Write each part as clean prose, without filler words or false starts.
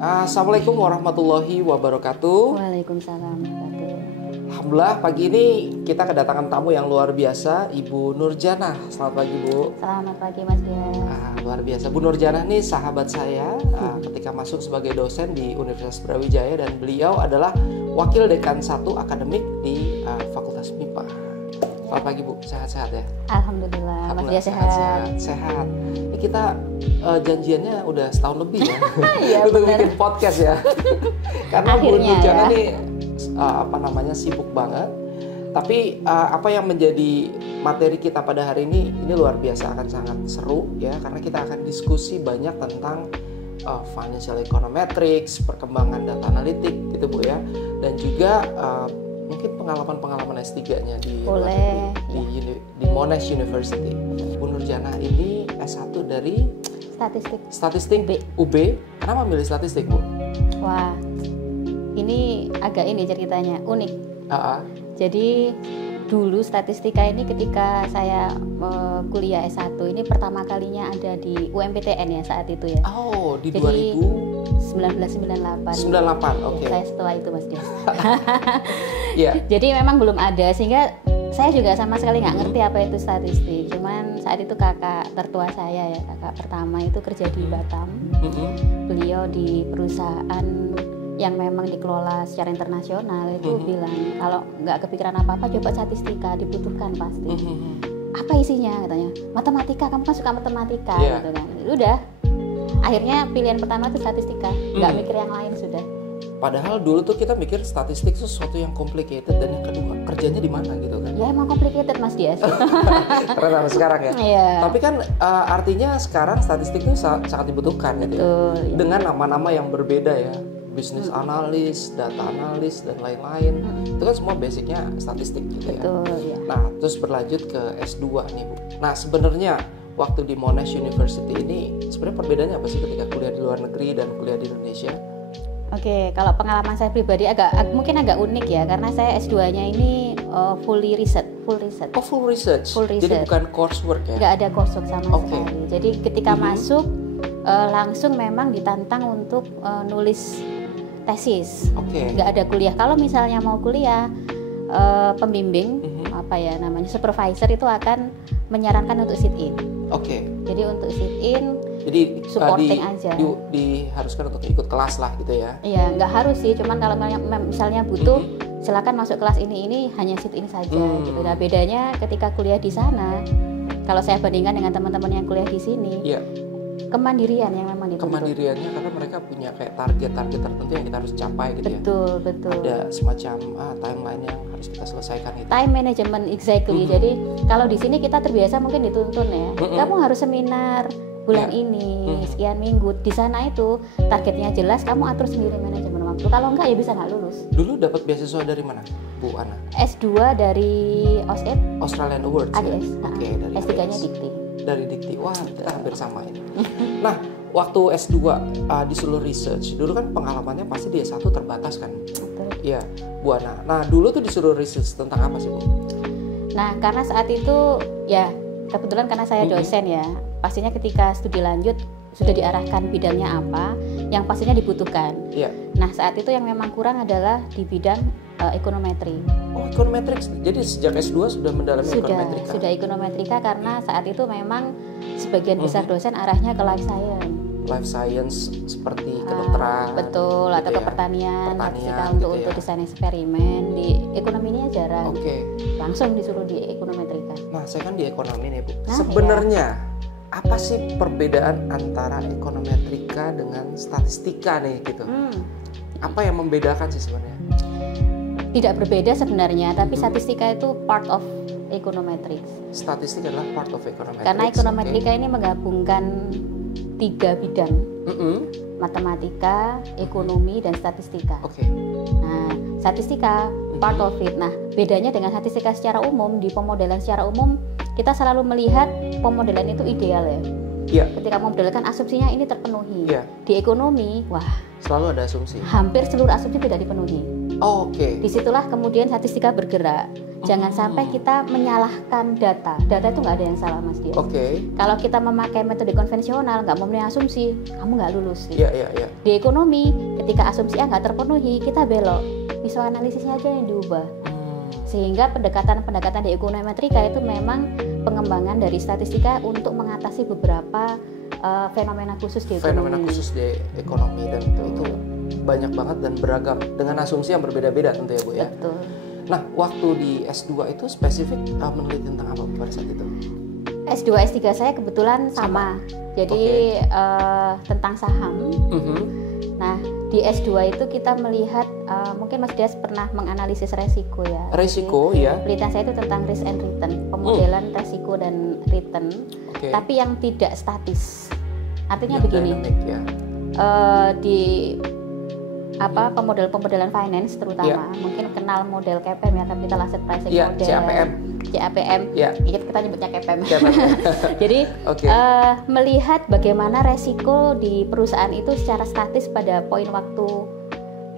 Assalamualaikum warahmatullahi wabarakatuh. Waalaikumsalam warahmatullahi. Alhamdulillah pagi ini kita kedatangan tamu yang luar biasa, Ibu Nurjanah. Selamat pagi Bu. Selamat pagi Mas Dias. Luar biasa. Bu Nurjanah nih sahabat saya ketika masuk sebagai dosen di Universitas Brawijaya, dan beliau adalah Wakil Dekan 1 Akademik di Fakultas MIPA. Selamat pagi Bu, sehat-sehat ya? Alhamdulillah, Mas Dias sehat. Ini kita janjiannya udah setahun lebih ya. Iya, untuk bener. bikin podcast ya. Karena Bu Akhirnya Nurjanah ya. nih sibuk banget. Tapi apa yang menjadi materi kita pada hari ini luar biasa, akan sangat seru ya, karena kita akan diskusi banyak tentang financial econometrics, perkembangan data analitik gitu Bu ya, dan juga mungkin pengalaman S3-nya di luar negeri, di Monash University. Bu Nurjanah ini S1 dari Statistik UB. Kenapa milih statistik Bu? Wah, ini agak ceritanya unik. Jadi dulu statistika ini ketika saya kuliah S1 ini pertama kalinya ada di UMPTN ya saat itu ya. Oh, di jadi, 1998. 98, oke. Saya setelah itu Mas Dias. Iya. Jadi memang belum ada, sehingga saya juga sama sekali nggak ngerti apa itu statistik. Cuman saat itu kakak tertua saya ya, kakak pertama itu kerja di Batam. Beliau di perusahaan yang memang dikelola secara internasional itu bilang kalau nggak kepikiran apa-apa coba statistika, dibutuhkan pasti. Apa isinya katanya? Matematika, kamu kan suka matematika gitu kan. Udah. Akhirnya pilihan pertama itu statistika, nggak mikir yang lain sudah. Padahal dulu tuh kita mikir statistik itu sesuatu yang complicated, dan yang kedua kerjanya di mana gitu kan? Ya emang complicated Mas Dias. Karena sekarang ya. Iya. Tapi kan artinya sekarang statistik itu sangat dibutuhkan gitu ya. Iya. Dengan nama-nama yang berbeda ya, bisnis analis, data analis dan lain-lain. Itu kan semua basicnya statistik gitu ya. Betul, ya. Nah, terus berlanjut ke S2 nih Bu. Nah, sebenarnya waktu di Monash University ini sebenarnya perbedaannya apa sih ketika kuliah di luar negeri dan kuliah di Indonesia? Oke, kalau pengalaman saya pribadi mungkin agak unik ya, karena saya S2-nya ini full research. Oh, full research. Jadi bukan coursework ya? Nggak ada coursework sama sekali. Jadi ketika masuk langsung memang ditantang untuk nulis tesis. Nggak ada kuliah. Kalau misalnya mau kuliah, pembimbing supervisor itu akan menyarankan untuk sit in. Jadi untuk sit in, jadi supporting aja. Diharuskan untuk ikut kelas lah gitu ya? Iya, nggak harus sih. Cuman kalau misalnya butuh, silakan masuk kelas ini hanya sit in saja gitu. Nah, bedanya ketika kuliah di sana, kalau saya bandingkan dengan teman-teman yang kuliah di sini, kemandirian yang memang dituntut. Kemandiriannya karena mereka punya kayak target-target tertentu yang kita harus capai gitu betul, ya? Betul. Ada semacam timeline yang harus kita selesaikan gitu. Time management, exactly. Jadi kalau di sini kita terbiasa mungkin dituntun ya. Kamu harus seminar bulan ini, sekian minggu. Di sana itu targetnya jelas, kamu atur sendiri manajemen waktu. Kalau enggak ya bisa nggak lulus. Dulu dapat beasiswa dari mana, Bu Ana? S2 dari OSED. Australian Awards ADS. Ya? Dari S3-nya Dikti. Dari Dikti. Wah, kita hampir sama ini. Nah, waktu S2 disuruh research, dulu kan pengalamannya pasti di S1 terbatas kan? Betul. Iya, Bu Ana. Nah, dulu tuh disuruh research tentang apa sih Bu? Nah, karena saat itu ya kebetulan karena saya dosen ya, pastinya ketika studi lanjut sudah diarahkan bidangnya apa yang pastinya dibutuhkan. Nah, saat itu yang memang kurang adalah di bidang ekonometri. Oh, ekonometrics. Jadi sejak S2 sudah mendalami ekonometrika? Sudah ekonometrika, karena saat itu memang sebagian besar dosen arahnya ke life science. Life science seperti kedokteran. Betul, gitu atau ke pertanian gitu untuk desain eksperimen. Di ekonominya jarang. Langsung disuruh di ekonometrika. Nah, saya kan di ekonomi nih Bu. Sebenarnya apa sih perbedaan antara ekonometrika dengan statistika nih gitu? Apa yang membedakan sih sebenarnya? Tidak berbeda sebenarnya, tapi statistika itu part of econometrics. Statistik adalah part of econometrics. Karena ekonometrika ini menggabungkan 3 bidang, matematika, ekonomi, dan statistika. Nah, statistika part of it. Nah, bedanya dengan statistika secara umum, di pemodelan secara umum kita selalu melihat pemodelan itu ideal ya. Iya. Ketika memodelkan asumsinya ini terpenuhi. Iya. Di ekonomi, wah, selalu ada asumsi. hampir seluruh asumsi tidak dipenuhi. Oh, oke. Disitulah kemudian statistika bergerak. Jangan sampai kita menyalahkan data. Data itu nggak ada yang salah, Mas Dias. Oke. Kalau kita memakai metode konvensional, nggak memenuhi asumsi, kamu nggak lulus. Iya, iya, iya. Di ekonomi, ketika asumsi A nggak terpenuhi, kita belok. Visual analisisnya aja yang diubah. Sehingga pendekatan-pendekatan di ekonometrika itu memang pengembangan dari statistika untuk mengatasi beberapa fenomena khusus di ekonomi. Fenomena khusus di ekonomi, dan itu banyak banget dan beragam dengan asumsi yang berbeda-beda tentu ya Bu ya. Betul. Nah, waktu di S2 itu spesifik meneliti tentang apa pada saat itu? S2, S3 saya kebetulan sama. Jadi tentang saham. Nah, di S2 itu kita melihat, mungkin Mas Dias pernah menganalisis resiko ya. Resiko ya. Penelitian saya itu tentang risk and return, pemodelan resiko dan return, tapi yang tidak statis. Artinya yang begini, dynamic, ya. Di pemodelan finance terutama, mungkin kenal model CAPM ya, capital asset pricing model. CAPM. Kita nyebutnya CAPM. Jadi melihat bagaimana resiko di perusahaan itu secara statis pada poin waktu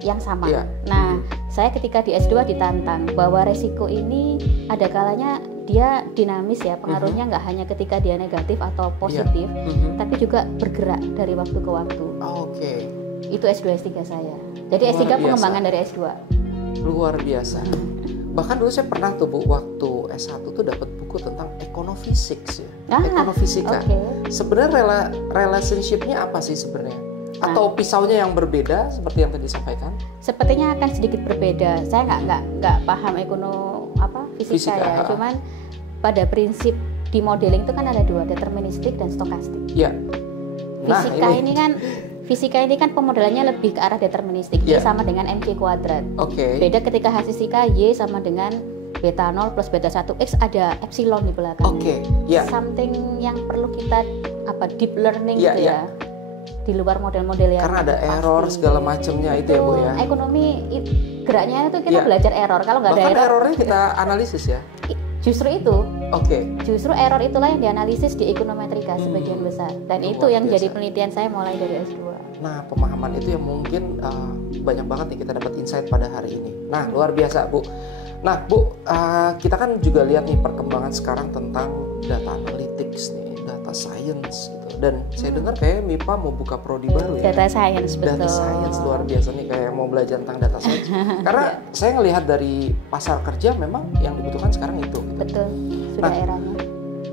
yang sama. Nah, saya ketika di S2 ditantang bahwa resiko ini ada kalanya dia dinamis ya, pengaruhnya nggak hanya ketika dia negatif atau positif, tapi juga bergerak dari waktu ke waktu. Itu S2 S3 saya. Jadi S3 pengembangan dari S2. Luar biasa. Bahkan dulu saya pernah tuh Bu, waktu S1 tuh dapat buku tentang econophysix ya. Econofisika. Sebenarnya relationship-nya apa sih sebenarnya? Atau pisaunya yang berbeda seperti yang tadi disampaikan? Sepertinya akan sedikit berbeda. Saya nggak paham fisika ya. Cuman pada prinsip di modeling itu kan ada dua, deterministik dan stokastik. Iya. Fisika ini kan pemodelannya lebih ke arah deterministik, Y sama dengan mc kuadrat. Beda ketika fisika Y sama dengan beta 0 plus beta 1x, ada epsilon di belakang. Something yang perlu kita deep learning gitu ya. Di luar model-model yang karena ada error segala macamnya itu ya Bu ya. Ekonomi geraknya itu kita belajar error. Kalau nggak ada bahkan errornya kita analisis ya. Justru itu. Justru error itulah yang dianalisis di ekonometrika sebagian besar. Dan itu yang jadi penelitian saya mulai dari S2. Nah, pemahaman itu yang mungkin banyak banget nih kita dapat insight pada hari ini. Nah, luar biasa Bu. Nah Bu, kita kan juga lihat nih perkembangan sekarang tentang data analytics nih, data science gitu. Dan saya dengar kayak MIPA mau buka prodi baru ya. Data science, betul. Data science luar biasa nih, kayak mau belajar tentang data science. Karena saya ngelihat dari pasar kerja memang yang dibutuhkan sekarang itu. Gitu. Betul, sudah eranya.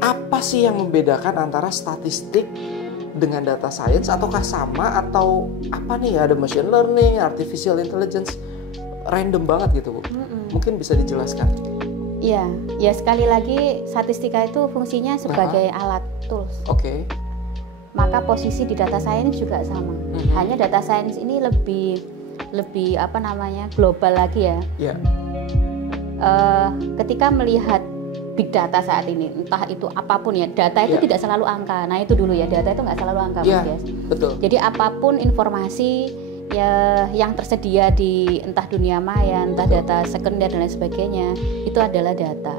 Apa sih yang membedakan antara statistik dengan data science, ataukah sama atau apa nih? Ada machine learning, artificial intelligence, random banget gitu Bu. Mungkin bisa dijelaskan. Iya, ya sekali lagi statistika itu fungsinya sebagai alat tools. Maka posisi di data science juga sama. Hanya data science ini lebih global lagi ya. Ketika melihat big data saat ini, entah itu apapun ya, data itu tidak selalu angka. Nah itu dulu ya, data itu nggak selalu angka, Mas. Betul. Jadi apapun informasi yang tersedia di entah dunia maya, entah data sekunder dan lain sebagainya, itu adalah data.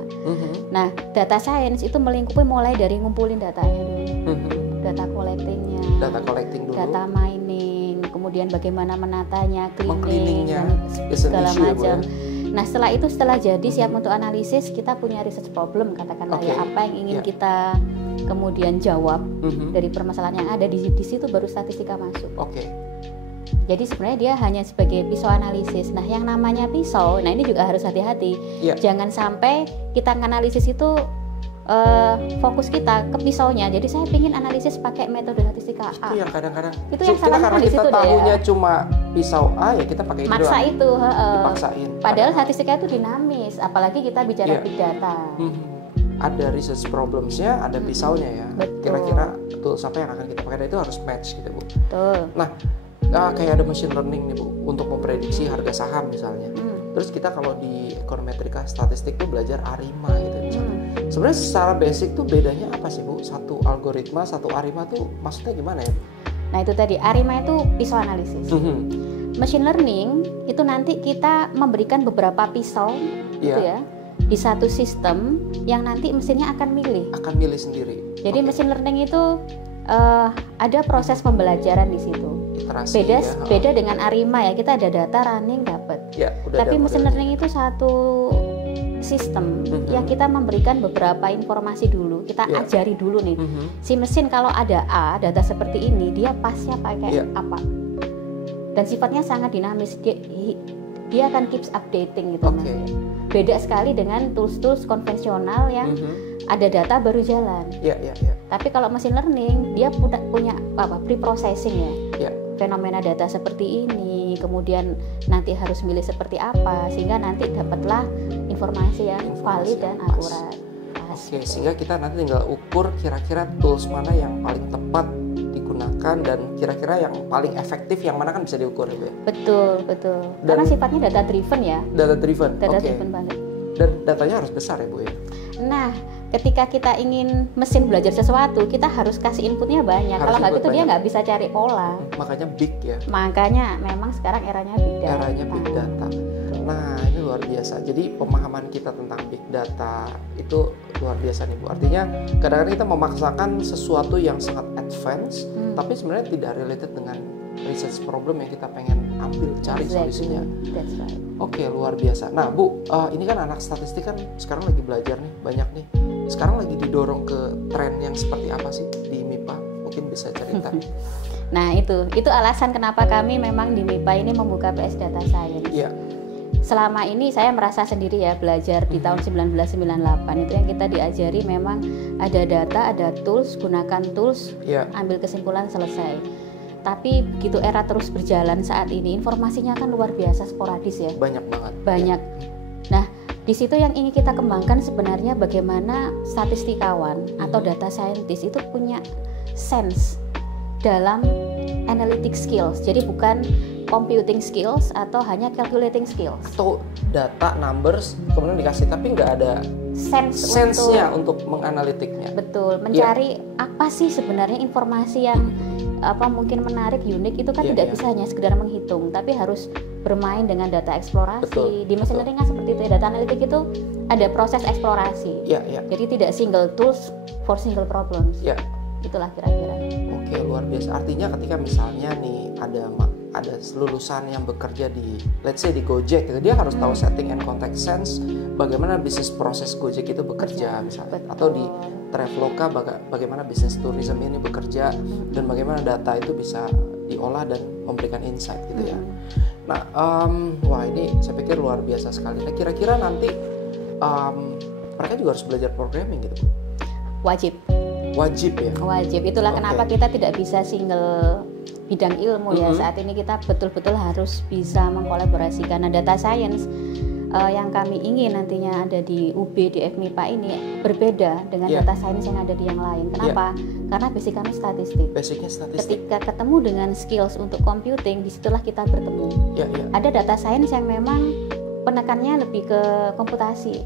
Nah, data science itu melingkupi mulai dari ngumpulin datanya dulu. Data collecting dulu, data mining, kemudian bagaimana menatanya, cleaning, segala macam. Nah setelah jadi siap untuk analisis, kita punya research problem katakanlah ya, apa yang ingin kita kemudian jawab dari permasalahan yang ada di situ baru statistika masuk. Jadi sebenarnya dia hanya sebagai pisau analisis. Nah yang namanya pisau, nah ini juga harus hati-hati. Jangan sampai kita menganalisis itu fokus kita ke pisaunya. Jadi saya ingin analisis pakai metode statistika A. Itu yang kadang-kadang itu yang salahnya karena di situ kita tahunya cuma pisau A ya kita pakai itu. Maksa itu, dipaksain. Padahal statistika itu dinamis, apalagi kita bicara big data. Ada research problemsnya, ada pisaunya ya. Kira-kira tools apa yang akan kita pakai, itu harus match gitu Bu. Nah, kayak ada machine learning nih Bu untuk memprediksi harga saham misalnya. Terus kita kalau di ekonometrika statistik tuh belajar ARIMA gitu misalnya. Sebenarnya secara basic tuh bedanya apa sih Bu? Satu algoritma, satu ARIMA tuh maksudnya gimana ya? Nah itu tadi, ARIMA itu pisau analisis. Machine learning itu nanti kita memberikan beberapa pisau gitu ya, di satu sistem yang nanti mesinnya akan milih sendiri. Jadi machine learning itu ada proses pembelajaran di situ. Iterasi, Beda dengan ARIMA ya, kita ada data running dapat. Ya, tapi machine learning itu satu sistem yang kita memberikan beberapa informasi dulu, kita ajari dulu nih si mesin kalau ada A data seperti ini dia pasnya pakai apa, dan sifatnya sangat dinamis, dia akan keeps updating gitu. Beda sekali dengan tools konvensional yang ada data baru jalan. Tapi kalau machine learning dia punya pre-processing ya. Fenomena data seperti ini, kemudian nanti harus milih seperti apa, sehingga nanti dapatlah informasi yang valid dan akurat. Sehingga kita nanti tinggal ukur kira-kira tools mana yang paling tepat digunakan dan kira-kira yang paling efektif yang mana kan bisa diukur ya, Bu ya? Betul. Karena sifatnya data driven ya. Data driven banget. Dan datanya harus besar ya, Bu ya? Nah, ketika kita ingin mesin belajar sesuatu, kita harus kasih inputnya banyak. Kalau nggak gitu dia nggak bisa cari pola. Makanya big ya. Makanya memang sekarang eranya big data. Nah, ini luar biasa. Jadi pemahaman kita tentang big data itu luar biasa nih, Bu. Artinya kadang-kadang kita memaksakan sesuatu yang sangat advance, tapi sebenarnya tidak related dengan research problem yang kita pengen ambil, cari solusinya. That's right. Oke, luar biasa. Nah, Bu, ini kan anak statistik kan sekarang lagi belajar nih, banyak nih. Sekarang lagi didorong ke tren yang seperti apa sih di MIPA? Mungkin bisa cerita. Nah, itu alasan kenapa kami memang di MIPA ini membuka PS Data Science. Selama ini saya merasa sendiri ya, belajar di tahun 1998 itu yang kita diajari memang ada data, ada tools, gunakan tools, ambil kesimpulan, selesai. Tapi begitu era terus berjalan saat ini, informasinya kan luar biasa sporadis ya. Banyak banget. Banyak. Nah, di situ yang ingin kita kembangkan sebenarnya bagaimana statistikawan atau data scientist itu punya sense dalam analytic skills. Jadi bukan computing skills atau hanya calculating skills. Atau data, numbers, kemudian dikasih tapi nggak ada sense-nya untuk menganalitiknya. Betul, mencari apa sih sebenarnya informasi yang mungkin menarik, unik, itu kan tidak bisa hanya sekedar menghitung, tapi harus bermain dengan data eksplorasi. Di machine learning kan seperti itu ya, data analitik itu ada proses eksplorasi. Jadi tidak single tools for single problems. Itulah kira-kira. Oke, luar biasa. Artinya ketika misalnya nih ada lulusan yang bekerja di, let's say di Gojek, gitu, dia harus tahu setting and context sense, bagaimana bisnis proses Gojek itu bekerja misalnya, atau di Traveloka bagaimana bisnis tourism ini bekerja dan bagaimana data itu bisa diolah dan memberikan insight gitu ya. Nah, wah ini saya pikir luar biasa sekali. Nah, kira-kira nanti mereka juga harus belajar programming gitu, Bu? Wajib ya? Wajib. Itulah kenapa kita tidak bisa single bidang ilmu ya. Saat ini kita betul-betul harus bisa mengkolaborasikan. Nah, data science yang kami ingin nantinya ada di UB, di FMIPA ini berbeda dengan data science yang ada di yang lain. Kenapa? Karena basic kami statistik. Basicnya statistik. Ketika ketemu dengan skills untuk computing, disitulah kita bertemu. Ada data science yang memang penekannya lebih ke komputasi.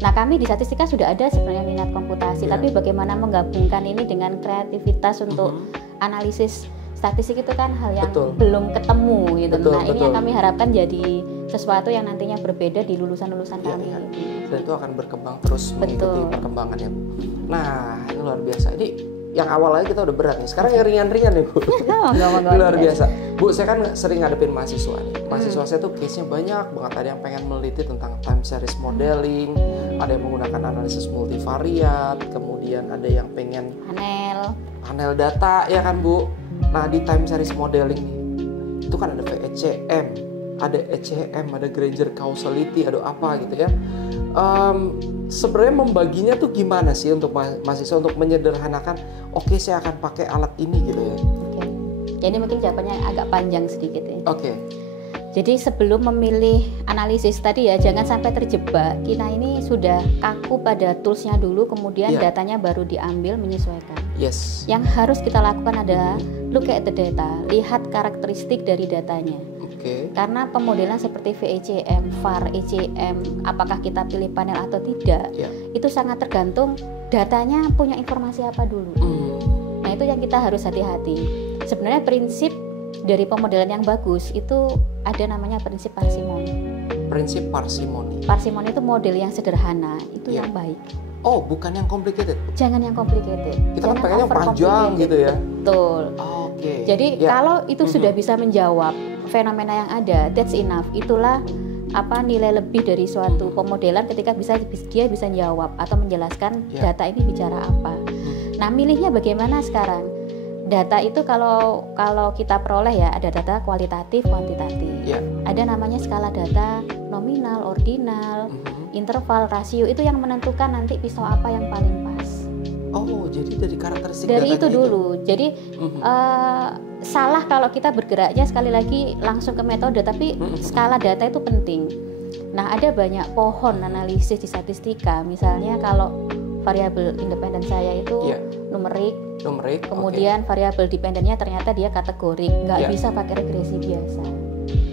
Nah, kami di statistika sudah ada sebenarnya minat komputasi, tapi bagaimana menggabungkan ini dengan kreativitas untuk analisis statistik itu kan hal yang belum ketemu gitu. Ini yang kami harapkan jadi sesuatu yang nantinya berbeda di lulusan-lulusan kami. Dan itu akan berkembang terus mengikuti perkembangannya. Nah, ini luar biasa. Ini yang awalnya kita udah berat nih, sekarang yang ringan-ringan nih, Bu. Luar biasa. Bu, saya kan sering ngadepin mahasiswa nih. Mahasiswa saya tuh case-nya banyak banget. Ada yang pengen meneliti tentang time series modeling, ada yang menggunakan analisis multivariat, kemudian ada yang pengen panel data ya kan, Bu. Nah, di time series modeling nih, itu kan ada VECM, ada ECM, ada Granger causality, ada apa gitu ya. Sebenarnya membaginya tuh gimana sih untuk mahasiswa untuk menyederhanakan, oke, saya akan pakai alat ini gitu ya. Jadi mungkin jawabannya agak panjang sedikit ya. Jadi sebelum memilih analisis tadi ya, jangan sampai terjebak. Kita ini sudah kaku pada toolsnya dulu, kemudian datanya baru diambil, menyesuaikan. Yang harus kita lakukan adalah look at the data, lihat karakteristik dari datanya. Karena pemodelan seperti VECM, VAR, ECM, apakah kita pilih panel atau tidak, itu sangat tergantung datanya punya informasi apa dulu. Nah, itu yang kita harus hati-hati. Sebenarnya prinsip dari pemodelan yang bagus itu ada namanya prinsip parsimoni. Prinsip parsimoni. Parsimoni itu model yang sederhana, itu yang baik. Oh, bukan yang complicated. Jangan yang complicated. Kita kan pengennya panjang gitu ya. Betul. Oke. Jadi kalau itu sudah bisa menjawab fenomena yang ada, that's enough. Itulah nilai lebih dari suatu pemodelan ketika dia bisa menjawab atau menjelaskan data ini bicara apa. Nah, milihnya bagaimana sekarang? Data itu kalau kita peroleh ya, ada data kualitatif, kuantitatif. Ada namanya skala data, nominal, ordinal, interval, rasio, itu yang menentukan nanti pisau apa yang paling pas. Oh, jadi dari karakteristik dari datanya itu dulu. Jadi salah kalau kita bergeraknya sekali lagi langsung ke metode, tapi skala data itu penting. Nah, ada banyak pohon analisis di statistika. Misalnya kalau variabel independen saya itu numerik, kemudian variabel dependennya ternyata dia kategorik, nggak bisa pakai regresi biasa.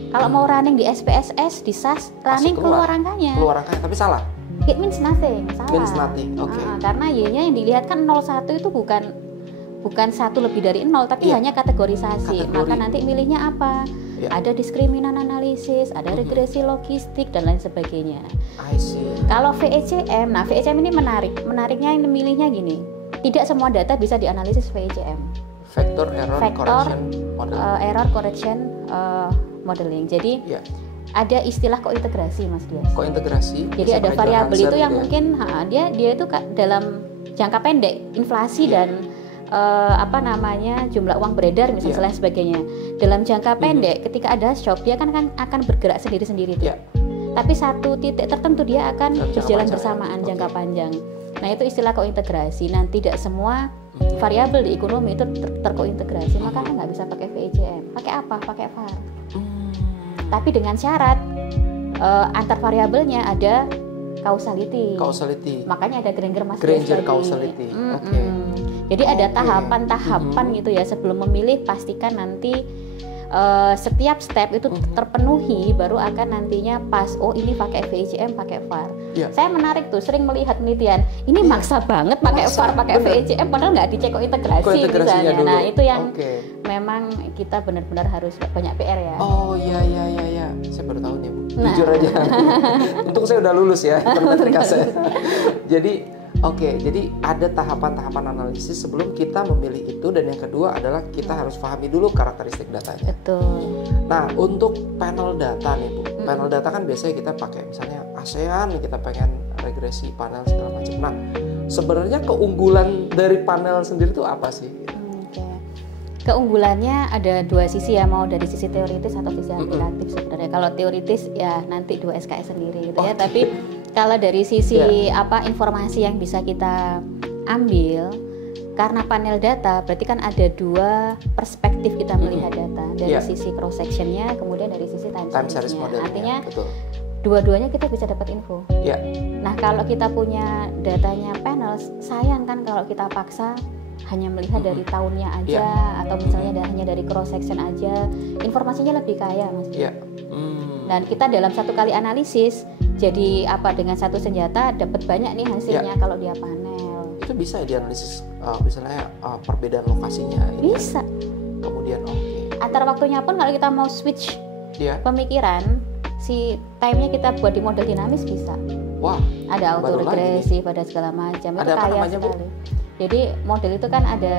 Kalau mau running di SPSS, di SAS, running keluar angkanya. Keluar angkanya, tapi salah. It means nothing, salah. Means nothing, oke. Karena Y-nya yang dilihat kan 01 itu bukan 1 lebih dari 0, tapi hanya kategorisasi. Maka nanti milihnya apa? Ada diskriminan analisis, ada regresi logistik, dan lain sebagainya. I see. Kalau VECM, nah VECM ini menarik. Menariknya yang milihnya gini, tidak semua data bisa dianalisis VECM. Vector Error Correction Modeling. Error Correction Modeling. Jadi ada istilah kointegrasi, Mas Dias. Kointegrasi. Jadi ada variabel itu yang mungkin dia itu dalam jangka pendek inflasi dan jumlah uang beredar misalnya sebagainya. Dalam jangka pendek ketika ada shock dia kan akan bergerak sendiri-sendiri tuh. Tapi satu titik tertentu dia akan berjalan bersamaan jangka panjang. Nah, itu istilah kointegrasi. Nah, tidak semua variabel di ekonomi itu terkointegrasi, maka nggak bisa pakai VECM. Pakai apa? Pakai VAR. Tapi dengan syarat antar variabelnya ada causality. Makanya ada Granger causality. Jadi ada tahapan-tahapan gitu ya sebelum memilih, pastikan nanti setiap step itu terpenuhi baru akan nantinya pas. Oh, ini pakai VECM, pakai VAR. Saya menarik tuh, sering melihat penelitian ini maksa banget pakai VAR, pakai VECM padahal nggak dicek kointegrasi misalnya. Dulu. Nah, itu yang memang kita benar-benar harus banyak PR ya. Oh iya. Saya baru tahu nih, Bu. Jujur aja. Untung saya udah lulus ya informatika saya. Jadi jadi ada tahapan-tahapan analisis sebelum kita memilih itu, dan yang kedua adalah kita harus pahami dulu karakteristik datanya. Betul. Nah, untuk panel data nih, Bu. Panel data kan biasanya kita pakai misalnya ASEAN, kita pengen regresi panel segala macam. Nah, sebenarnya keunggulan dari panel sendiri itu apa sih? Keunggulannya ada dua sisi ya, mau dari sisi teoritis atau sisi aplikatif sebenarnya. Kalau teoritis ya nanti 2 SKS sendiri gitu ya, tapi kalau dari sisi informasi yang bisa kita ambil karena panel data, berarti kan ada 2 perspektif kita melihat data, dari sisi cross sectionnya, kemudian dari sisi time series-nya. Artinya dua-duanya kita bisa dapat info. Nah, kalau kita punya datanya panel, sayang kan kalau kita paksa hanya melihat dari tahunnya aja atau misalnya hanya dari cross section aja, informasinya lebih kaya, Mas. Dan kita dalam satu kali analisis jadi dengan satu senjata dapat banyak nih hasilnya kalau dia panel. Itu bisa dianalisis misalnya perbedaan lokasinya gitu. Bisa. Kemudian antar waktunya pun kalau kita mau switch pemikiran, si time-nya kita buat di model dinamis bisa. Wah. Ada auto regresi pada segala macam. Itu kaya sekali. Jadi model itu kan ada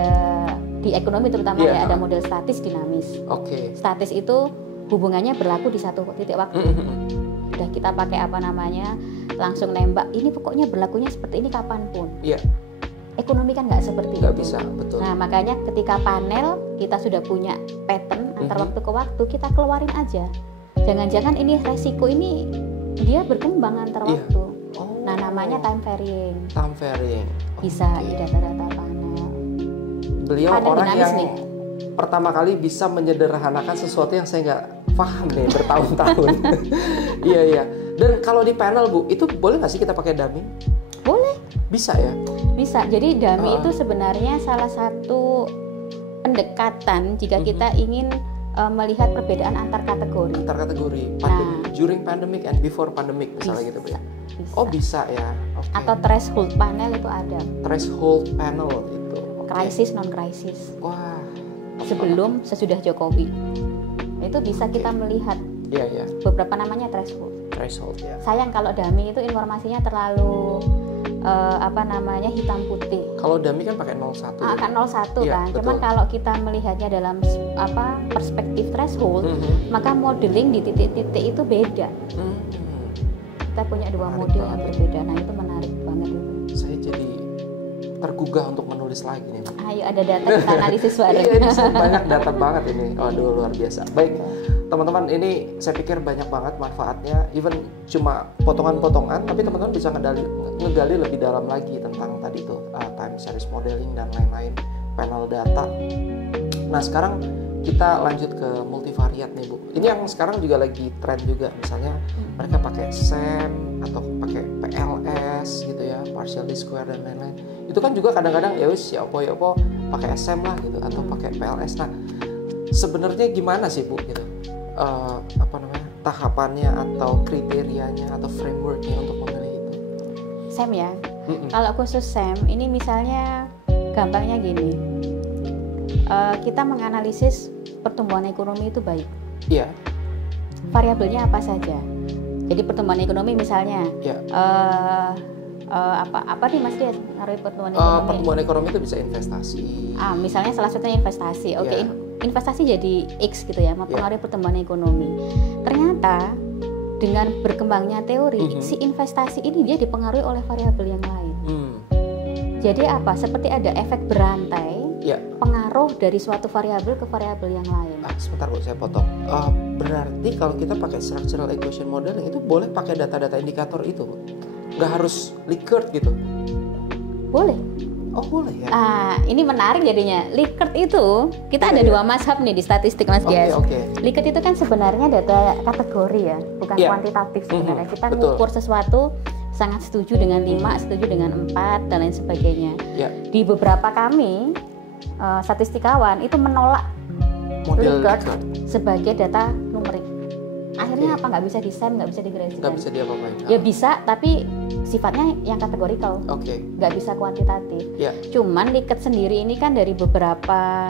di ekonomi terutama ada model statis dinamis. Statis itu hubungannya berlaku di satu titik waktu. Udah kita pakai langsung nembak. Ini pokoknya berlakunya seperti ini kapanpun. Ekonomi kan nggak seperti itu. Nggak bisa, betul. Nah, makanya ketika panel kita sudah punya pattern antar waktu ke waktu, kita keluarin aja. Jangan-jangan ini resiko ini dia berkembang antar waktu. Nah, namanya time varying. Bisa di data-data panel. Beliau orang yang pertama kali bisa menyederhanakan sesuatu yang saya nggak paham nih bertahun-tahun. Iya. Dan kalau di panel, Bu, itu boleh nggak sih kita pakai dummy? Boleh. Bisa ya? Bisa. Jadi dummy itu sebenarnya salah satu pendekatan jika kita ingin melihat perbedaan antar kategori. During pandemic and before pandemic misalnya gitu, Bu ya. Bisa. Oh, bisa ya. Atau threshold panel itu ada. Threshold panel itu. Krisis non krisis. Wah. Sebelum sesudah Jokowi. Itu bisa kita melihat. Iya. Beberapa namanya threshold. Ya. Sayang kalau dummy itu informasinya terlalu apa namanya hitam putih. Kalau dummy kan pakai 01. Kan 01 Iya, kan. betul. Cuman kalau kita melihatnya dalam perspektif threshold, maka modeling di titik-titik itu beda. Kita punya dua Menarik model banget. yang berbeda. Nah, itu menarik banget itu. Saya jadi tergugah untuk menulis lagi nih. Ayo ada data kita analisis bareng. Iya, ini banyak data banget ini. Waduh, luar biasa. Baik, teman-teman, ini saya pikir banyak banget manfaatnya. Even cuma potongan-potongan, tapi teman-teman bisa ngegali lebih dalam lagi tentang tadi itu time series modeling dan lain-lain, panel data. Nah, sekarang kita lanjut ke multivariate nih, Bu. Ini yang sekarang juga lagi tren juga. Misalnya mereka pakai SEM atau pakai PLS gitu ya, partial least square dan lain-lain. Itu kan juga kadang-kadang ya wis ya opo pakai SEM lah gitu atau pakai PLS. Nah, sebenarnya gimana sih, Bu, gitu? Tahapannya atau kriterianya atau frameworknya untuk memilih itu? SEM ya. Kalau khusus SEM, ini misalnya gampangnya gini. Kita menganalisis pertumbuhan ekonomi itu baik. Iya. Variabelnya apa saja? Jadi pertumbuhan ekonomi misalnya, apa nih Mas Dias ngaruhi pertumbuhan ekonomi? Pertumbuhan ekonomi itu bisa investasi. Misalnya salah satunya investasi. Oke, Yeah. Investasi jadi X gitu ya, mempengaruhi pertumbuhan ekonomi. Ternyata dengan berkembangnya teori, si investasi ini dia dipengaruhi oleh variabel yang lain. Jadi apa? Seperti ada efek berantai. Pengaruh dari suatu variabel ke variabel yang lain. Sebentar, Bu, saya potong. Berarti kalau kita pakai structural equation modeling itu boleh pakai data-data indikator itu, Bu? Nggak harus Likert gitu? Boleh. Oh, boleh ya? Ini menarik jadinya. Likert itu, kita ada dua mazhab nih di statistik, Mas Dias. Likert itu kan sebenarnya data kategori ya, bukan kuantitatif sebenarnya. Kita mengukur sesuatu, sangat setuju dengan 5, setuju dengan 4, dan lain sebagainya. Di beberapa kami, statistikawan itu menolak Likert sebagai data numerik. Akhirnya apa? Nggak bisa di SEM, nggak bisa digresikan. Nggak bisa diapa-apain. Ya bisa, tapi sifatnya yang kategorikal. Nggak bisa kuantitatif. Cuman Likert sendiri ini kan dari beberapa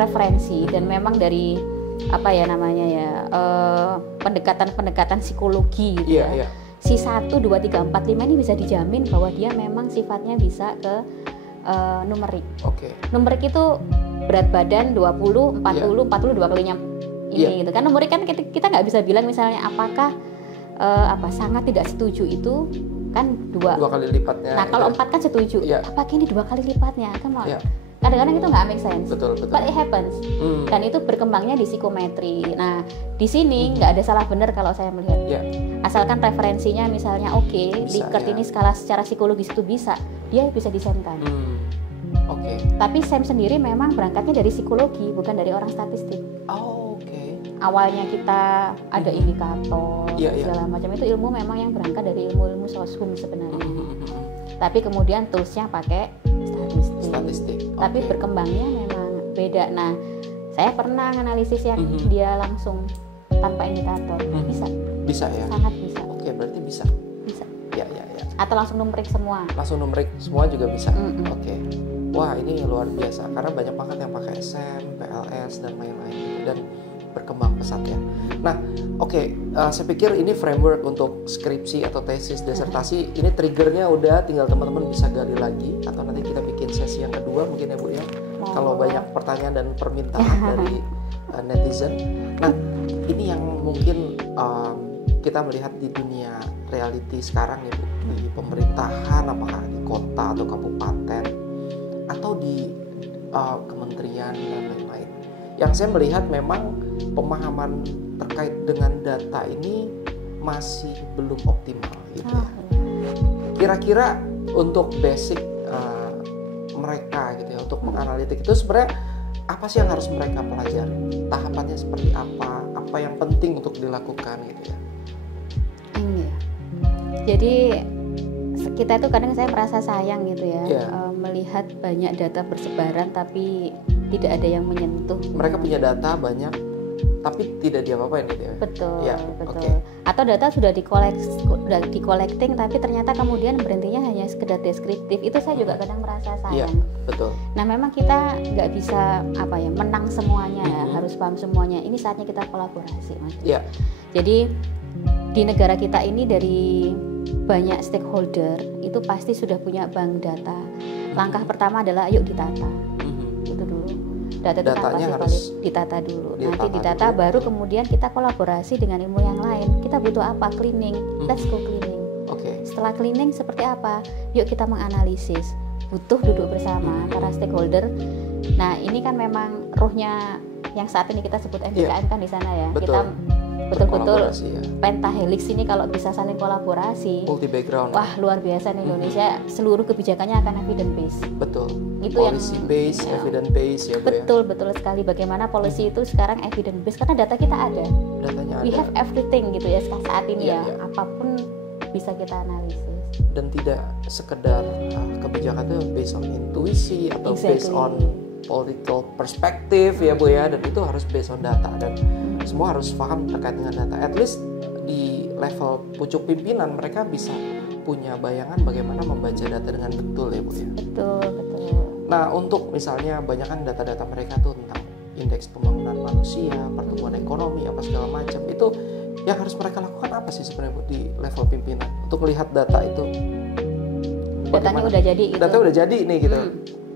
referensi dan memang dari apa ya namanya ya, pendekatan psikologi gitu ya. Si 1, 2, 3, 4, 5 ini bisa dijamin bahwa dia memang sifatnya bisa ke numerik. Numerik itu berat badan 20, 40 dua kalinya ini gitu kan. Numerik kan kita nggak bisa bilang misalnya apakah sangat tidak setuju itu kan 2 kali lipatnya. Nah, kalau 4 kan setuju. Apakah ini 2 kali lipatnya? Kan kadang-kadang itu nggak make sense. Betul. But it happens. Dan itu berkembangnya di psikometri. Nah, di sini nggak ada salah benar kalau saya melihat. Asalkan referensinya misalnya Likert ini skala secara psikologis itu dia bisa disainkan. Tapi SEM sendiri memang berangkatnya dari psikologi, bukan dari orang statistik. Awalnya kita ada indikator segala macam, itu ilmu memang yang berangkat dari ilmu soshum sebenarnya. Tapi kemudian toolsnya pakai statistik. Tapi berkembangnya memang beda. Nah, saya pernah analisis yang dia langsung tanpa indikator. Bisa ya? Sangat bisa. Berarti bisa. Ya. Atau langsung numerik semua. Langsung numerik semua juga bisa. Wah, ini luar biasa karena banyak banget yang pakai SEM, PLS dan lain-lain dan berkembang pesat ya. Nah, saya pikir ini framework untuk skripsi atau tesis, disertasi. Ini triggernya udah, tinggal teman-teman bisa gali lagi atau nanti kita bikin sesi yang kedua mungkin ya, Bu ya. Kalau banyak pertanyaan dan permintaan dari netizen. Nah, ini yang mungkin kita melihat di dunia reality sekarang nih, Bu, di pemerintahan, apakah di kota atau kabupaten atau di kementerian dan lain-lain. Yang saya melihat memang pemahaman terkait dengan data ini masih belum optimal gitu ya. Kira-kira untuk basic mereka gitu ya, untuk menganalitik itu sebenarnya apa sih yang harus mereka pelajari? Tahapannya seperti apa? Apa yang penting untuk dilakukan gitu ya? Jadi kita itu kadang saya merasa sayang gitu ya, melihat banyak data bersebaran tapi tidak ada yang menyentuh. Mereka punya data banyak tapi tidak diapa-apain gitu ya. Betul. Atau data sudah di-collecting tapi ternyata kemudian berhentinya hanya sekedar deskriptif. Itu saya juga kadang merasa sayang. Betul. Nah, memang kita nggak bisa menang semuanya ya, harus paham semuanya. Ini saatnya kita kolaborasi, Mas. Jadi di negara kita ini dari banyak stakeholder itu itu pasti sudah punya bank data. Langkah pertama adalah yuk ditata. Itu dulu. Data itu kan pasti harus ditata dulu. Nanti ditata baru kemudian kita kolaborasi dengan ilmu yang lain. Kita butuh apa? Cleaning. Let's go cleaning. Setelah cleaning seperti apa? Yuk kita menganalisis. Butuh duduk bersama para stakeholder. Nah, ini kan memang ruhnya yang saat ini kita sebut MBKM kan di sana ya. Kita betul-betul pentahelix ini kalau bisa saling kolaborasi. Multi background. Wah, luar biasa nih Indonesia. Seluruh kebijakannya akan evidence based. Betul. Itu policy based, evidence based ya, Bu. Betul sekali. Bagaimana policy itu sekarang evidence based karena data kita ada. Datanya We have everything gitu ya saat ini ya. Apapun bisa kita analisis. Dan tidak sekedar kebijakan itu based on intuisi atau based on political perspective ya Bu ya, dan itu harus based on data dan semua harus paham terkait dengan data. At least di level pucuk pimpinan mereka bisa punya bayangan bagaimana membaca data dengan betul ya Bu ya. Betul. Nah, untuk misalnya banyak kan data-data mereka tuh tentang indeks pembangunan manusia, pertumbuhan ekonomi apa segala macam, itu yang harus mereka lakukan apa sih sebenarnya Bu di level pimpinan untuk melihat data itu? Datanya udah jadi gitu. Data udah jadi nih gitu.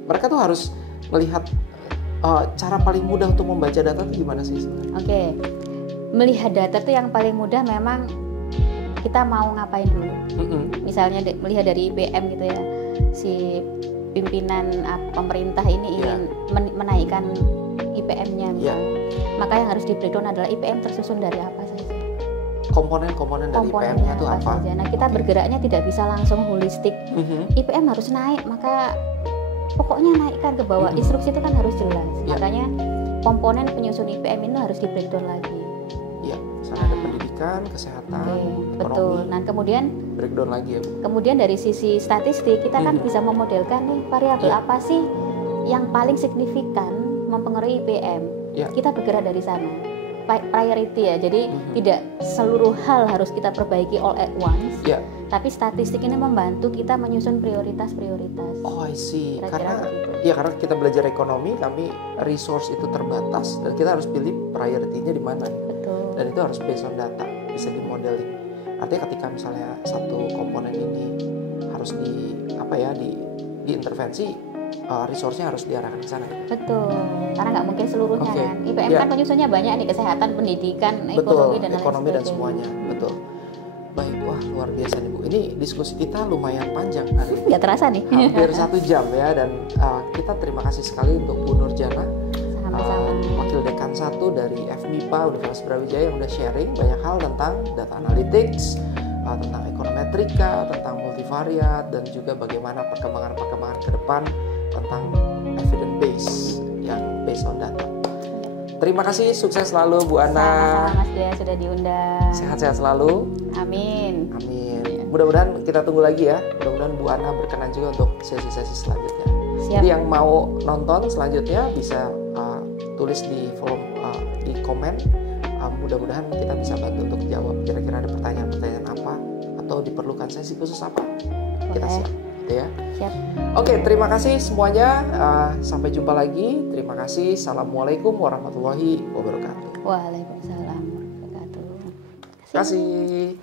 Mereka tuh harus melihat cara paling mudah untuk membaca data itu gimana sih sebenarnya? Melihat data tuh yang paling mudah memang kita mau ngapain dulu. Misalnya melihat dari IPM gitu ya, si pimpinan pemerintah ini ingin menaikkan IPM-nya misalnya. Maka yang harus di breakdown adalah IPM tersusun dari apa saja. Komponen dari IPM-nya itu apa? Saja. Nah, kita bergeraknya tidak bisa langsung holistik. IPM harus naik, maka pokoknya naikkan ke bawah. Instruksi itu kan harus jelas. Makanya komponen penyusun IPM ini harus di breakdown lagi. Iya, misalnya ada pendidikan, kesehatan, ekonomi. Betul. Nah, kemudian breakdown lagi ya Bu. Kemudian dari sisi statistik kita kan bisa memodelkan nih variabel apa sih yang paling signifikan mempengaruhi IPM. Kita bergerak dari sana. Priority ya, jadi tidak seluruh hal harus kita perbaiki all at once. Tapi statistik ini membantu kita menyusun prioritas-prioritas. Oh, I see. Karena kita belajar ekonomi, kami resource itu terbatas dan kita harus pilih priority-nya di mana. Betul. Dan itu harus based on data, bisa di modeling. Artinya ketika misalnya satu komponen ini harus diintervensi, resource-nya harus diarahkan ke sana. Betul. Karena nggak mungkin seluruhnya kan. IPM kan penyusunnya banyak nih, kesehatan, pendidikan, ekonomi dan semuanya. Betul. Baik, wah luar biasa nih Bu. Ini diskusi kita lumayan panjang hari ini. Nggak terasa nih. Hampir 1 jam ya, dan kita terima kasih sekali untuk Bu Nurjana, Wakil Dekan 1 dari FMIPA Universitas Brawijaya yang udah sharing banyak hal tentang data analytics, tentang ekonometrika, tentang multivariat, dan juga bagaimana perkembangan ke depan tentang evidence base yang based on data. Terima kasih, sukses selalu Bu Ana. Sama-sama Mas Dea sudah diundang. Sehat-sehat selalu. Amin. Mudah-mudahan kita tunggu lagi ya. Mudah-mudahan Bu Ana berkenan juga untuk sesi-sesi selanjutnya. Jadi yang mau nonton selanjutnya bisa tulis di kolom di komen. Mudah-mudahan kita bisa bantu untuk jawab. Kira-kira ada pertanyaan-pertanyaan apa atau diperlukan sesi khusus apa? Kita siap. Ya. Siap. Oke, terima kasih semuanya. Sampai jumpa lagi. Terima kasih. Assalamualaikum warahmatullahi wabarakatuh. Waalaikumsalam warahmatullahi wabarakatuh. Terima kasih.